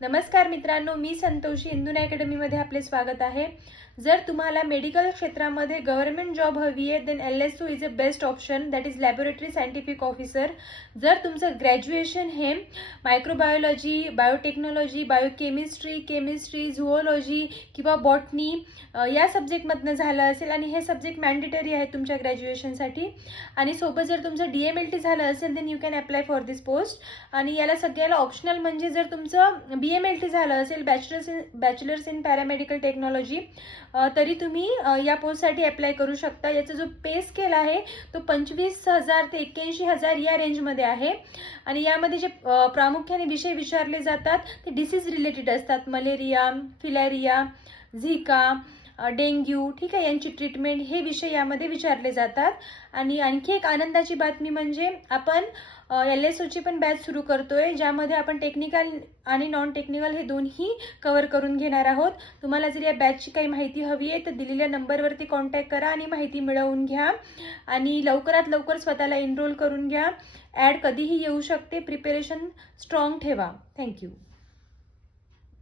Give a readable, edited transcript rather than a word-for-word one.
नमस्कार मित्रांनो, मी संतोषी इंदून अकॅडमीमध्ये आपले स्वागत आहे. जर तुम्हाला मेडिकल क्षेत्रामध्ये गव्हर्नमेंट जॉब हवी आहे then LSO is a best option, that is laboratory scientific officer. जर तुमचं ग्रॅज्युएशन हे मायक्रोबायोलॉजी, बायोटेक्नॉलॉजी, केमिस्ट्री, झुओलॉजी किंवा बॉटनी या सब्जेक्टमधनं झालं असेल आणि हे सब्जेक्ट मॅन्डेटरी आहे तुमच्या ग्रॅज्युएशनसाठी, आणि सोबत जर तुमचं DMLT झालं असेल then you can apply for this post. आणि याला सगळ्याला ऑप्शनल म्हणजे जर तुमचं BMLT झालं असेल, बॅचलर्स इन पॅरामेडिकल टेक्नॉलॉजी, तरी तुम्ही या पोस्टसाठी अप्लाय करू शकता. याचा जो पे स्केल आहे तो 25,000 ते 81,000 या रेंजमध्ये आहे. आणि यामध्ये जे प्रामुख्याने विषय विचारले जातात ते डिसीज रिलेटेड असतात. मलेरिया, फिलॅरिया, झिका, डेंग्यू, ठीक आहे, यांची ट्रीटमेंट हे विषय यामध्ये विचारले जातात. आणि आणखी एक आनंदाची बातमी म्हणजे आपण LSOची पण बॅच सुरू करतोय, ज्यामध्ये आपण टेक्निकल आणि नॉन टेक्निकल हे दोन्ही कव्हर करून घेणार आहोत. तुम्हाला जर या बॅचची काही माहिती हवी आहे तर दिलेल्या नंबरवरती कॉन्टॅक्ट करा आणि माहिती मिळवून घ्या. आणि लवकरात लवकर स्वतःला एनरोल करून घ्या. ॲड कधीही येऊ शकते. प्रिपरेशन स्ट्रॉंग ठेवा. थँक्यू.